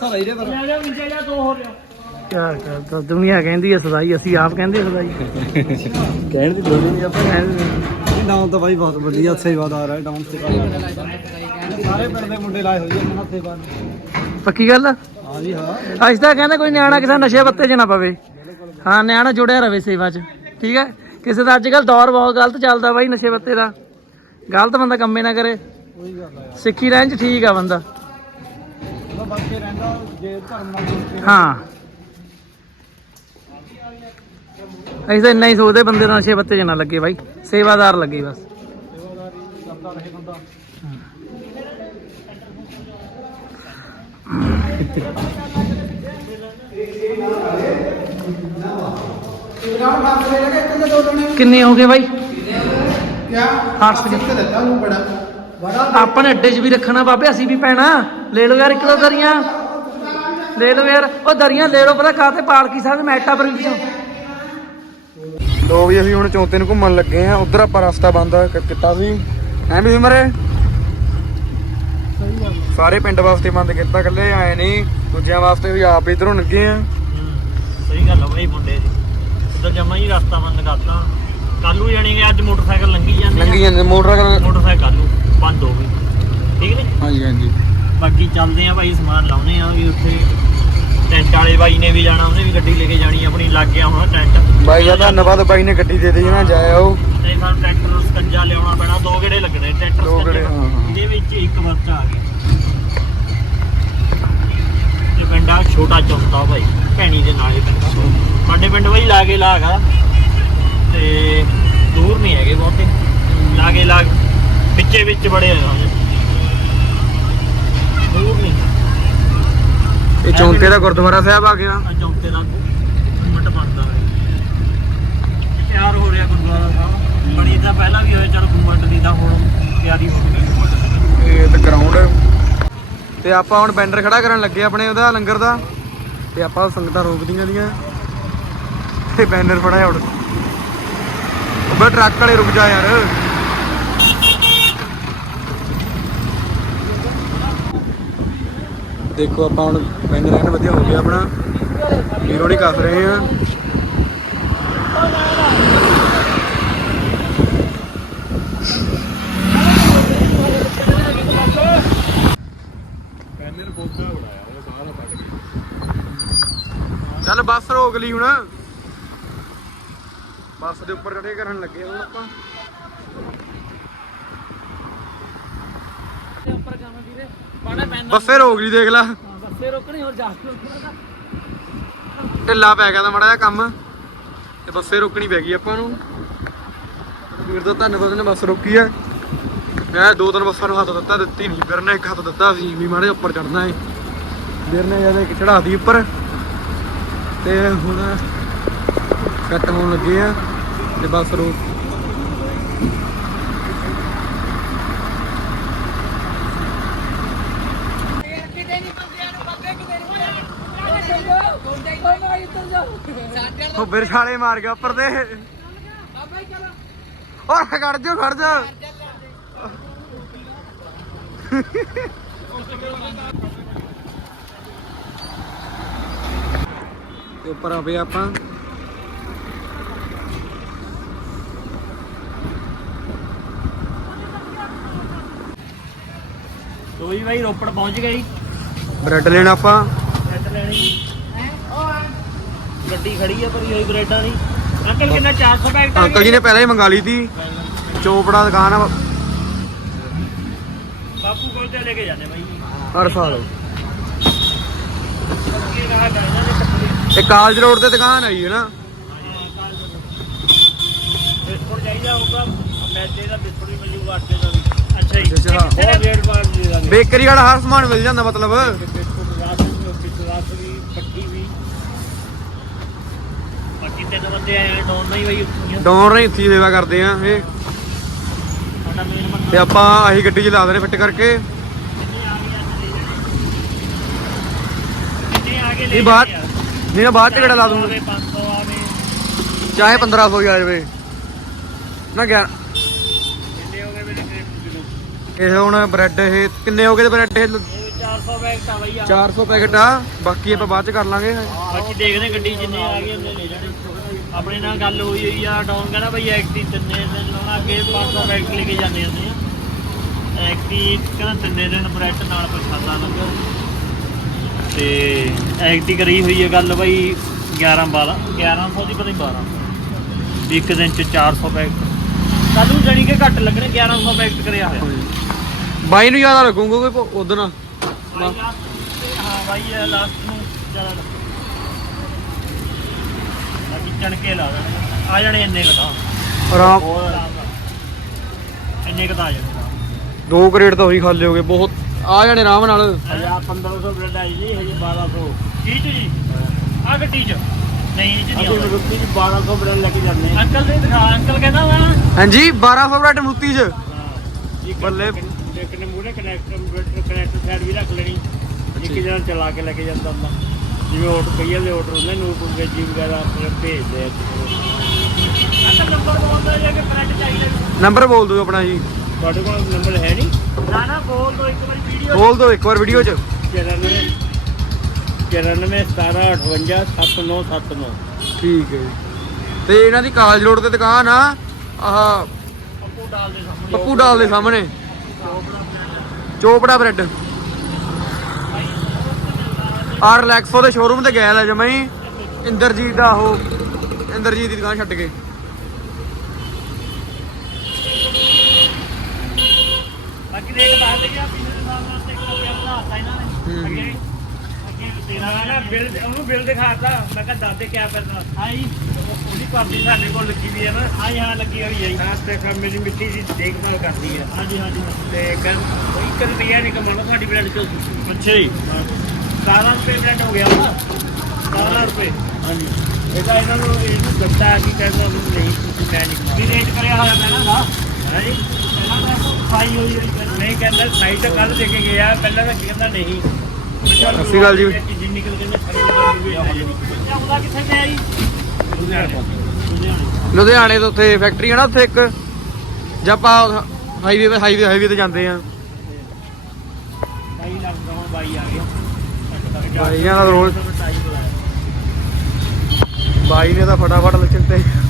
ਸਹੀ ਰੇ ਲੈ ਜਾ ਮੰਜੇ ਜਾ ਦੋ ਹੋ ਰਿਹਾ ਕਿਆ ਕਰਦਾ ਦੁਨੀਆ ਕਹਿੰਦੀ ਹੈ ਸਦਾਈ ਅਸੀਂ ਆਪ ਕਹਿੰਦੇ ਸਦਾਈ। ਕਹਿਣ ਦੀ ਲੋੜ ਨਹੀਂ ਆਪਾਂ ਕਹਿੰਦੇ ਡਾਊਨ ਤਾਂ ਬਾਈ ਬਹੁਤ ਵਧੀਆ ਸੇਵਾਦਾਰ ਹੈ ਡਾਊਨ ਤੇ ਸਾਰੇ ਪਿੰਡ ਦੇ ਮੁੰਡੇ ਲਾਏ ਹੋਏ ਉਹਨਾਂ ਸੇਵਾ ਪੱਕੀ ਗੱਲ? ਆ? ਹਾਂ ਜੀ ਹਾਂ। ਅੱਜ ਤਾਂ ਕਹਿੰਦਾ ਕੋਈ ਨਿਆਣਾ ਕਿਸੇ ਨਸ਼ੇ ਪੱਤੇ 'ਚ ਨਾ ਪਵੇ। ਹਾਂ ਨਿਆਣਾ ਜੁੜਿਆ ਰਵੇ ਸੇਵਾ 'ਚ ਠੀਕ ਹੈ? ਕਿਸੇ ਦਾ ਅੱਜ ਕੱਲ ਦੌਰ ਬਹੁਤ ਗਲਤ ਚੱਲਦਾ ਬਾਈ ਨਸ਼ੇ ਪੱਤੇ ਦਾ। ਗਲਤ ਬੰਦਾ ਕੰਮੇ ਨਾ ਕਰੇ। ਕੋਈ ਗੱਲ ਹੈ ਸਿੱਖੀ ਰਹਿਣ 'ਚ ਠੀਕ ਆ ਬੰਦਾ। ਉਹ ਬਚ ਕੇ ਰਹਿੰਦਾ ਜੇ ਧਰਮ ਨਾਲ ਜੁੜ ਕੇ ਹਾਂ। ਅਸੀਂ ਤਾਂ ਇੰਨਾ ਹੀ ਸੋਚਦੇ ਬੰਦੇ ਨੂੰ ਨਸ਼ੇ ਪੱਤੇ 'ਚ ਨਾ ਲੱਗੇ ਬਾਈ। ਸੇਵਾਦਾਰ ਲੱਗੇ ਬਸ। ਸੇਵਾਦਾਰੀ ਕਰਦਾ ਰਹੇ ਬੰਦਾ। ਕਿੰਨੇ ਹੋ ਗਏ ਬਾਈ? ਕਿਆ? 800 ਤੇ ਲੱਗਾ ਨੂੰ ਬੜਾ। ਬੜਾ ਆਪਾਂ ਨੇ ਅੱਡੇ 'ਚ ਵੀ ਰੱਖਣਾ ਬਾਬੇ ਅਸੀਂ ਵੀ ਪੈਣਾ। ਲੈ ਲਓ ਯਾਰ ਇੱਕ ਦੋ ਦਰੀਆਂ। ਲੈ ਲਓ ਯਾਰ। ਉਹ ਦਰੀਆਂ ਲੈ ਲਓ ਪਤਾ ਕਾਤੇ ਪਾਲਕੀ ਸਾਹਿਬ ਮੈਟਾ ਪਰ ਵਿੱਚੋਂ ਲੋ ਵੀ ਅਸੀਂ ਹੁਣ ਚੌਂਤੇ ਨੂੰ ਘੁੰਮਣ ਲੱਗੇ ਆ ਉਧਰ ਆਪਾਂ ਰਸਤਾ ਬੰਦ ਕੀਤਾ ਸੀ। ਐ ਵੀ ਮਰੇ ਸਾਰੇ ਪਿੰਡ ਵਾਸਤੇ ਬੰਦ ਕੀਤਾ ਇਕੱਲੇ ਆਏ ਨਹੀਂ। ਦੂਜਿਆਂ ਵਾਸਤੇ ਵੀ ਆਪ ਇਧਰੋਂ ਲੱਗੇ ਆ ਸਹੀ ਗੱਲ ਆ ਬਈ ਮੁੰਡੇ ਉਧਰ ਜਮਾ ਹੀ ਰਸਤਾ ਬੰਦ ਕਰਤਾ। ਕੱਲ ਨੂੰ ਜਾਣੀ ਕਿ ਅੱਜ ਮੋਟਰਸਾਈਕਲ ਲੰਘੀ ਜਾਂਦੇ। ਲੰਗੀ ਜਾਂਦੇ ਮੋਟਰਸਾਈਕਲ ਮੋਟਰਸਾਈਕਲ ਕੱਲ ਨੂੰ ਬੰਦ ਹੋ ਗਈ। ਠੀਕ ਨੇ? ਹਾਂਜੀ ਹਾਂਜੀ। ਬਾਕੀ ਚੱਲਦੇ ਆ ਭਾਈ ਸਮਾਨ ਲਾਉਣੇ ਆ ਵੀ ਉੱਥੇ। ਟੈਂਟ ਵਾਲੇ ਬਾਈ ਨੇ ਵੀ ਜਾਣਾ ਉਹਨੇ ਵੀ ਗੱਡੀ ਲੈ ਕੇ ਜਾਣੀ ਆਪਣੀ ਲੱਗ ਗਿਆ ਹੋਣਾ ਟੈਂਟ। ਬਾਈ ਦਾ ਧੰਨਵਾਦ ਬਾਈ ਨੇ ਗੱਡੀ ਦੇ ਨਾ ਜਾਇਆ ਉਹ। ਤੇ ਸਾਨੂੰ ਟਰੈਕਟਰ ਸਕੰਜਾ ਲਿਆਉਣਾ ਪੈਣਾ ਦੋ ਗੇੜੇ ਲੱਗਣੇ ਟਰੈਕਟਰ ਸਕੰਜੇ। ਹਾਂ, ਹਾਂ। ਇਹਦੇ ਵਿੱਚ ਇੱਕ ਬੱਚਾ ਆ ਗਿਆ ਇਹ ਪਿੰਡ ਛੋਟਾ ਚੌਂਤਾ ਭਾਈ ਭੈਣੀ ਦੇ ਨਾਲੇ ਪਿੰਡ ਆ। ਸਾਡੇ ਪਿੰਡ ਭਾਈ ਲਾਗੇ ਲਾਗਾ ਤੇ ਦੂਰ ਨਹੀਂ ਹੈਗੇ ਬਹੁਤੇ। ਲਾਗੇ ਲਾਗ ਵਿੱਚੇ ਵਿੱਚ ਬੜੇ ਆ ਦੂਰ ਨਹੀਂ। ਇਹ ਚੌਂਤੇ ਦਾ ਗੁਰਦੁਆਰਾ ਸਾਹਿਬ ਆ ਗਿਆ। ਆ ਚੌਂਤੇ ਦਾ ਮਿੰਟ ਬਣਦਾ ਹੈ। ਤਿਆਰ ਹੋ ਰਿਹਾ ਗੁਰਦੁਆਰਾ ਸਾਹਿਬ। ਬਣੀ ਤਾਂ ਪਹਿਲਾਂ ਵੀ ਹੋਇਆ ਚਲ ਗੁੰਮਟ ਦੀ ਤਾਂ ਹੁਣ ਤਿਆਰੀ ਹੋ ਗਈ ਗੁੰਮਟ ਇਹ ਤੇ ਗਰਾਊਂਡ ਤੇ ਆਪਾਂ ਹੁਣ ਬੈਨਰ ਖੜਾ ਕਰਨ ਲੱਗੇ ਆਪਣੇ ਉਹਦਾ ਲੰਗਰ ਦਾ। ਤੇ ਆਪਾਂ ਸੰਗਤਾਂ ਰੋਕਦੀਆਂ ਦੀਆਂ। ਤੇ ਬੈਨਰ ਫੜਾਇਆ ਹੁਣ। ਉਹ ਟਰੱਕ ਵਾਲੇ ਰੁਕ ਜਾ ਯਾਰ। ਦੇਖੋ ਆਪਾਂ ਹੁਣ ਬੈਨਰ ਐਨ ਵਧੀਆ ਹੋ ਗਿਆ ਆਪਣਾ। ਵੀਰੋ ਨਹੀਂ ਕੱਸ ਰਹੇ ਆ। ਚੱਲ ਬੱਸ ਰੋਕ ਲਈ ਹੁਣ। ਬੱਸ ਦੇ ਉੱਪਰ ਖੜੇ ਕਰਨ ਲੱਗੇ ਹੁਣ ਆਪਾਂ। ਪਾਣਾ ਪੈਨ ਬੱਸੇ ਰੋਕ ਲਈ ਦੇਖ ਲੈ। ਬੱਸੇ ਰੋਕਣੀ ਹੋਰ ਜਾ ਢਿੱਲਾ ਪੈ ਗਿਆ ਤਾਂ ਮੜਾ ਜਿਹਾ ਕੰਮ। ਤੇ ਬੱਸੇ ਰੋਕਣੀ ਪੈ ਗਈ ਆਪਾਂ ਨੂੰ। ਵੀਰ ਦਾ ਧੰਨਵਾਦ ਨੇ ਬੱਸ ਰੋਕੀ ਹੈ ਮੈਂ ਦੋ ਤਿੰਨ ਬੱਸਾਂ ਨੂੰ ਹੱਥ ਦਿੱਤਾ ਦਿੱਤੀ ਨਹੀਂ। ਵੀਰ ਨੇ ਇੱਕ ਹੱਥ ਦਿੱਤਾ ਸੀ ਵੀ ਮਾੜੇ ਉੱਪਰ ਚੜਨਾ ਹੈ ਵੀਰ ਨੇ ਜਦ ਇੱਕ ਚੜਾਤੀ ਉੱਪਰ। ਤੇ ਹੁਣ ਕੱਟ ਹੋਣ ਲੱਗੇ ਆ ਤੇ ਬੱਸ ਰੋਕ ਉਹ ਫਿਰ ਛਾਲੇ ਮਾਰ ਗਿਆ ਉੱਪਰ ਤੇ ਓਏ ਖੜ ਜਾ ਖੜ ਜਾ। ਤੇ ਉੱਪਰ ਆ ਆਪਾਂ। ਲੋ ਜੀ ਬਾਈ ਰੋਪੜ ਪਹੁੰਚ ਗਏ ਜੀ। ਬ੍ਰੈਡ ਲੈਣਾ ਆਪਾਂ। ਬ੍ਰੈਡ ਲੈਣੀ ਗੱਡੀ ਖੜੀ ਆ ਭਰੀ ਹੋਈ ਬ੍ਰੈਡਾਂ ਦੀ। ਅੰਕਲ ਕਿੰਨਾ? 400 ਪੈਕਟ ਆ ਅੰਕਲ ਜੀ ਨੇ ਪਹਿਲਾਂ ਹੀ ਮੰਗਾ ਲਈ ਸੀ। ਚੋਪੜਾ ਦੁਕਾਨ ਆ। ਬਾਪੂ ਕੋਲ ਤੇ ਲੈ ਕੇ ਜਾਂਦੇ ਬਾਈ ਹਰ ਸਾਲ। ਇਹ ਕਾਲਜ ਰੋਡ ਤੇ ਦੁਕਾਨ ਆਈ ਹੈ ਨਾ? ਬਿਸਕੁਟ ਚਾਹੀਦਾ ਹੋਊਗਾ। ਮੈਦੇ ਦਾ ਬਿਸਕੁਟ ਵੀ ਮਿਲ ਜੂਗਾ ਆਟੇ ਦਾ ਵੀ। ਅੱਛਾ ਜੀ। ਬਹੁਤ ਰੇਟ ਬਾਅਦ ਦੇ ਦਾਂਗੇ। ਬੇਕਰੀ ਵਾਲਾ ਹਰ ਸਮਾਨ ਮਿਲ ਜਾਂਦਾ ਮਤਲਬ। ਬਾਕੀ ਤਿੰਨ ਬੰਦੇ ਆਏ ਆ ਡੋਨ ਬਾਈ ਉੱਠੀਆਂ ਨਹੀਂ ਇੱਥੇ ਸੇਵਾ ਕਰਦੇ ਆ ਇਹ। ਸਾਡਾ ਮੇਨ ਬੰਦਾ ਤੇ ਆਪਾਂ ਆਹੀ ਗੱਡੀ 'ਚ ਲਾ ਦੇਣੇ ਫਿੱਟ ਕਰਕੇ। ਕਿੰਨੇ ਆ ਗਏ ਲੈ ਇਹ ਬਾਹਰ ਆ। ਨਹੀਂ ਨਾ ਬਾਹਰ ਟਿਕੜਾ ਲਾ ਦੂੰਗਾ। 500 ਆਵੇ ਚਾਹੇ 1500 ਹੀ ਆ ਜਾਵੇ। ਨਾ ਗਿਆ ਕਿੰਨੇ ਹੋ ਗਏ ਮੇਰੇ ਇਹ ਹੁਣ ਬ੍ਰੈਡ ਇਹ ਕਿੰਨੇ ਹੋ ਗਏ ਤੇ ਬ੍ਰੈਡ ਇਹ ਇਹ 400 ਬੈਗ ਤਾਂ ਬਈ ਆ। 400 ਪੈਕਟ ਆ ਬਾਕੀ ਆਪਾਂ ਬਾਅਦ ਚ ਕਰ ਲਾਂਗੇ। ਬਾਕੀ ਦੇਖਦੇ ਗੱਡੀ ਜਿੰਨੇ ਆ ਗਏ ਉਹਨੇ ਲੈ ਜਾਣੇ ਆਪਣੇ ਨਾਲ ਗੱਲ ਹੋਈ ਹੋਈ ਆ ਡਾਊਨ ਕਹਿੰਦਾ ਬਈ ਐਕਟੀ ਤਿੰਨੇ ਦਿਨ ਲਾਉਣਾ ਅੱਗੇ 500 ਬੈਗ ਲੈ ਕੇ ਜਾਂਦੇ ਹੁੰਦੇ ਆ। ਐਕਟੀ ਕਹਿੰਦਾ ਤਿੰਨੇ ਦਿਨ ਬ੍ਰੈਡ ਨਾਲ ਪ੍ਰਸ਼ਾਦਾ ਲੰਗਰ। ਤੇ ਐਕਟੀ ਕਰੀ ਹੋਈ ਹੈ ਗੱਲ ਬਈ 11 12 1100 ਦੀ ਪਤਾ ਨਹੀਂ 1200 ਵੀ ਇੱਕ ਦਿਨ ਚ 400 ਬੈਗ ਸਾਨੂੰ ਜਾਣੀ ਕਿ ਘੱਟ ਲੱਗਣੇ 1100 ਬੈਗ ਕਰਿਆ ਹੋਇਆ। ਬਾਈ ਨੂੰ ਜ਼ਿਆਦਾ ਲੱਗੂਗਾ ਕੋਈ ਉਦੋਂ ਹਾਂ ਬਾਈ ਲਾਸਟ ਨੂੰ ਜ਼ਿਆਦਾ ਲੱਗੂ ਬਾਕੀ ਚਣਕੇ ਲਾ ਦੇਣੇ ਆ ਜਾਣੇ ਇੰਨੇ ਕਦਾ ਆਰਾਮ। ਹੋਰ ਆਰਾਮ ਨਾਲ। ਇੰਨੇ ਕਦਾ ਆ ਜਾਣੇ ਦੋ ਕਰੇਟ ਤਾਂ ਉਹੀ ਖਾਲੇ ਹੋਗੇ ਬਹੁਤ। ਆ ਜਾਣੇ ਆਰਾਮ ਨਾਲ। ਹਜ਼ਾਰ 1500 ਬ੍ਰੈਡ ਆਈ ਜੀ ਹਜੇ 1200 ਕੀ ਚ ਜੀ ਆ ਗੱਡੀ ਚ ਨਹੀਂ ਇਹ ਚ ਨਹੀਂ ਆਉਂਦਾ ਰੁਪਏ ਦੀ 1200 ਬ੍ਰੈਡ ਲੈ ਕੇ ਜਾਂਦੇ ਅੰਕਲ ਦੇ ਦਿਖਾ ਅੰਕਲ ਕਹਿੰਦਾ ਵਾ ਹਾਂਜੀ 1200 ਬ੍ਰੈਡ ਮੂਤੀ ਚ। ਬੱਲੇ ਨੇ ਮੂਹਰੇ ਕਨੈਕਟਰ ਕਨੈਕਟਰ ਸਾਈਡ ਵੀ ਰੱਖ ਲੈਣੀ। ਇੱਕ ਜਣਾ ਚਲਾ ਕੇ ਲੈ ਕੇ ਜਾਂਦਾ ਹੁੰਦਾ। ਜਿਵੇਂ ਆਰਡਰ ਕਈਆਂ ਦੇ ਆਰਡਰ ਹੁੰਦੇ ਨੂੰ ਕੋਈ ਵੈਜੀ ਵਗੈਰਾ ਆਪਣੇ ਭੇਜਦੇ ਆ ਨੰਬਰ ਬੋਲਦਾ ਜੇ ਕਿ ਬ੍ਰੈਡ ਚਾਹੀਦਾ। ਨੰਬਰ ਬੋਲ ਦਿਓ ਆਪਣਾ ਜੀ। ਤੁਹਾਡੇ ਕੋਲ ਨੰਬਰ ਹੈ ਨਹੀਂ? ਨਾ ਨਾ ਬੋਲ ਦੋ ਇੱਕ ਵਾਰੀ ਵੀਡੀਓ ਬੋਲ ਦਿਓ ਇੱਕ ਵਾਰ ਵੀਡੀਓ ਚ। 94 94 17 58 7979 ਠੀਕ ਹੈ ਜੀ। ਤੇ ਇਹਨਾਂ ਦੀ ਕਾਲਜ ਰੋਡ ਤੇ ਦੁਕਾਨ ਆ। ਆਹ ਅੱਪੂ ਡਾਲ ਦੇ ਸਾਹਮਣੇ। ਪੱਪੂ ਡਾਲ ਦੇ ਸਾਹਮਣੇ। ਚੋਪੜਾ ਬ੍ਰੈਡ। ਆ ਰਿਲੈਕਸੋ ਦੇ ਸ਼ੋਰੂਮ ਤੇ ਗਿਆ ਲੈ ਜਮਾ ਹੀ। ਇੰਦਰਜੀਤ ਦਾ ਉਹ ਇੰਦਰਜੀਤ ਦੀ ਦੁਕਾਨ ਛੱਡ ਕੇ। ਬਾਕੀ ਰੇਟ ਦੱਸ ਦੇ ਗਿਆ ਪਿਛਲੇ ਸਾਲ ਨਾਲ ਤੇ ਇੱਕ ਰੁਪਿਆ ਵਧਾਤਾ ਇਹਨਾਂ। ਨੇ। ਅੱਗੇ ਅੱਗੇ ਤੇਰਾ ਨਾ ਬਿੱਲ ਉਹਨੂੰ ਬਿੱਲ ਦਿਖਾਤਾ ਮੈਂ ਕਿਹਾ ਦੱਸ ਦੇ ਕਿਆ ਕਰਨਾ। ਆਈ। ਉਹਦੀ ਸਾਡੇ ਕੋਲ ਲੱਗੀ ਵੀ ਹੈ ਨਾ। ਹਾਂ ਹਾਂ ਲੱਗੀ ਹੋਈ ਹੈ ਖਾਸ ਤੇ ਕੰਮ ਮੇਰੀ ਮਿੱਟੀ ਦੀ ਦੇਖਭਾਲ ਕਰਦੀ ਹੈ ਹਾਂਜੀ ਹਾਂਜੀ ਤੇ ਕਰ ਕੋਈ ਰੁਪਿਆ ਨਹੀਂ ਕਮਾਉਣਾ ਸਾਡੀ ਬ੍ਰੈਡ ਚੋਂ। ਅੱਛਾ ਜੀ। 17 ਰੁਪਏ ਬ੍ਰੈਡ ਹੋ ਗਿਆ ਵਾ 17 ਰੁਪਏ। ਹਾਂਜੀ ਇਹ ਤਾਂ ਇਹਨਾਂ ਨੂੰ ਇਹਨੂੰ ਦੱਸਦਾ ਕਿ ਕਹਿੰਦਾ ਵੀ ਨਹੀਂ ਤੁਸੀਂ ਮੈਂ ਨਹੀਂ ਵੀ ਕਮਾਉਣਾ। ਰੇਟ ਕਰਿਆ ਹੋਇਆ ਪਹਿਲਾਂ ਦਾ। ਹੈ ਜੀ। ਪਹਿਲਾਂ ਦਾ ਖਾਈ ਹੋਈ ਹੋਈ ਪਹਿਲਾਂ ਨਹੀਂ ਕਹਿੰਦਾ ਸਾਈਟ ਤਾਂ ਕੱਲ ਦੇ ਕੇ ਗਿਆ ਪਹਿਲਾਂ ਤਾਂ ਕਹਿੰਦਾ ਨਹੀਂ। ਸਤਿ ਸ਼੍ਰੀ ਅਕਾਲ ਜੀ। ਜਿੰਨੀ ਕੇ ਸਾਰੀ ਆ ਜਾਣੀ ਆਉਂਦਾ ਕਿੱਥੇ ਤੇ ਆਈ? ਲੁਧਿਆਣੇ। ਤੋਂ ਉੱਥੇ ਫੈਕਟਰੀ ਆ ਨਾ ਉੱਥੇ ਇੱਕ? ਜਾਂ ਆਪਾਂ ਹਾਈਵੇ ਤੇ ਹਾਈਵੇ ਹਾਈਵੇ ਤੇ ਜਾਂਦੇ ਆ। ਬਾਈ ਲੱਗਦਾ ਹੁਣ ਬਾਈ ਆ ਗਿਆ ਬਾਈਆਂ ਦਾ ਰੋਲ ਟਾਈ ਬੁਲਾਇਆ ਬਾਈ ਨੇ ਤਾਂ ਫਟਾਫਟ ਲੱਚਣ ਤੇ। ਹੋ